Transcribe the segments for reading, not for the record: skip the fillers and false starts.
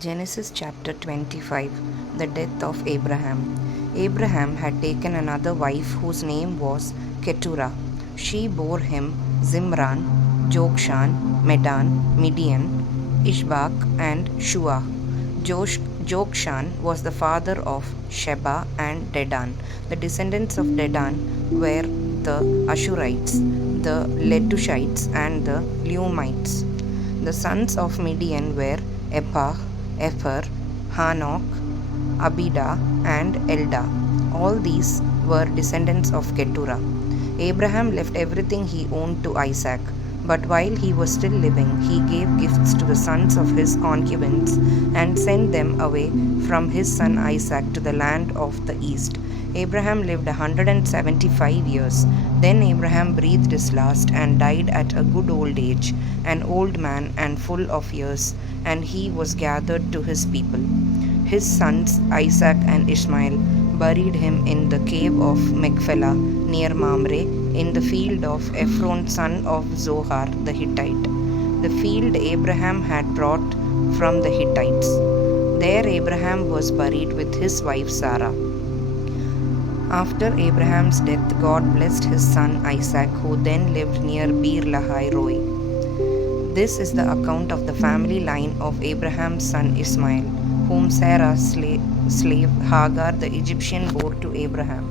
Genesis chapter 25. The death of Abraham. Abraham had taken another wife whose name was Keturah. She bore him Zimran, Jokshan, Medan, Midian, Ishbak, and Shua. Jokshan was the father of Sheba and Dedan. The descendants of Dedan were the Ashurites, the Letushites, and the Leumites. The sons of Midian were Ephah, Epher, Hanok, Abida, and Elda. All these were descendants of Keturah. Abraham left everything he owned to Isaac, but while he was still living, he gave gifts to the sons of his concubines and sent them away from his son Isaac to the land of the east. Abraham lived 175 years. Then Abraham breathed his last and died at a good old age, an old man and full of years, and he was gathered to his people. His sons Isaac and Ishmael buried him in the cave of Machpelah near Mamre, in the field of Ephron son of Zohar the Hittite, the field Abraham had brought from the Hittites. There Abraham was buried with his wife Sarah. After Abraham's death, God blessed his son Isaac, who then lived near Beer Lahai Roi. This is the account of the family line of Abraham's son Ismail, whom Sarah's slave Hagar the Egyptian bore to Abraham.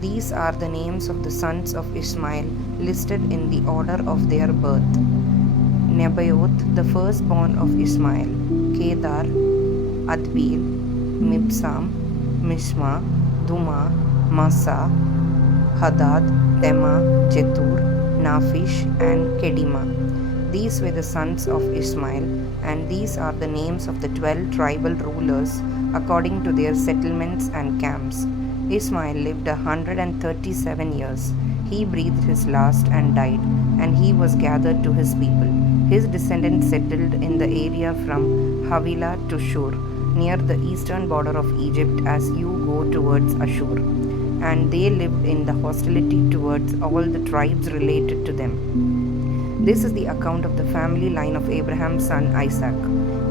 These are the names of the sons of Ishmael listed in the order of their birth. Nebaioth, the firstborn of Ishmael, Kedar, Adbeel, Mibsam, Mishma, Duma, Massa, Hadad, Tema, Jethur, Naphish, and Kedima. These were the sons of Ishmael, and these are the names of the 12 tribal rulers according to their settlements and camps. Ishmael lived 137 years. He breathed his last and died, and he was gathered to his people. His descendants settled in the area from Havilah to Shur, near the eastern border of Egypt as you go towards Ashur. And they lived in the hostility towards all the tribes related to them. This is the account of the family line of Abraham's son Isaac.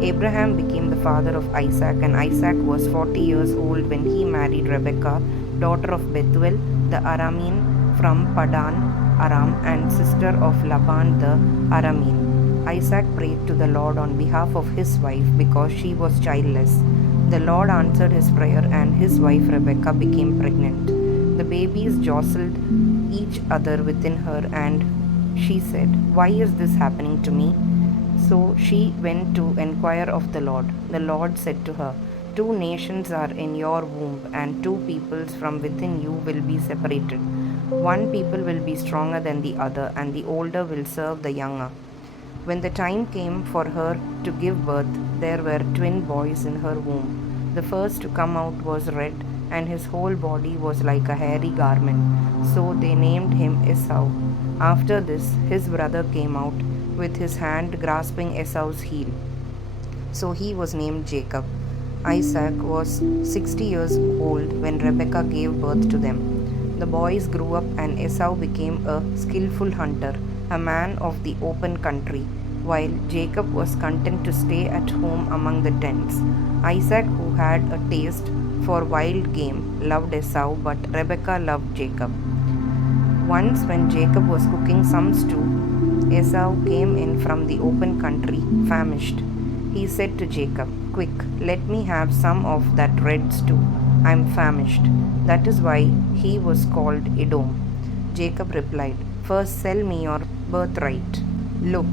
Abraham became the father of Isaac, and Isaac was 40 years old when he married Rebekah, daughter of Bethuel the Aramean from Padan Aram, and sister of Laban the Aramean. Isaac prayed to the Lord on behalf of his wife because she was childless. The Lord answered his prayer, and his wife Rebekah became pregnant. The babies jostled each other within her, and she said, "Why is this happening to me?" So she went to inquire of the Lord. The Lord said to her, "Two nations are in your womb, and two peoples from within you will be separated. One people will be stronger than the other, and the older will serve the younger." When the time came for her to give birth, there were twin boys in her womb. The first to come out was red, and his whole body was like a hairy garment. So they named him Esau. After this, his brother came out with his hand grasping Esau's heel. So he was named Jacob. Isaac was 60 years old when Rebekah gave birth to them. The boys grew up, and Esau became a skillful hunter, a man of the open country, while Jacob was content to stay at home among the tents. Isaac, who had a taste for wild game, loved Esau, but Rebekah loved Jacob. Once, when Jacob was cooking some stew, Esau came in from the open country, famished. He said to Jacob, "Quick, let me have some of that red stew. I am famished." That is why he was called Edom. Jacob replied, "First sell me your birthright." "Look,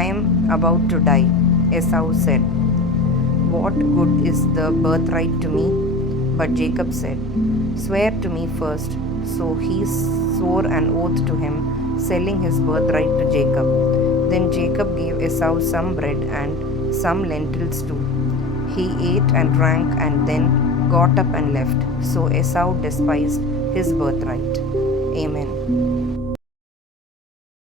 I am about to die," Esau said. "What good is the birthright to me?" But Jacob said, "Swear to me first." So he swore an oath to him, selling his birthright to Jacob. Then Jacob gave Esau some bread and some lentils too. He ate and drank and then got up and left. So Esau despised his birthright. Amen.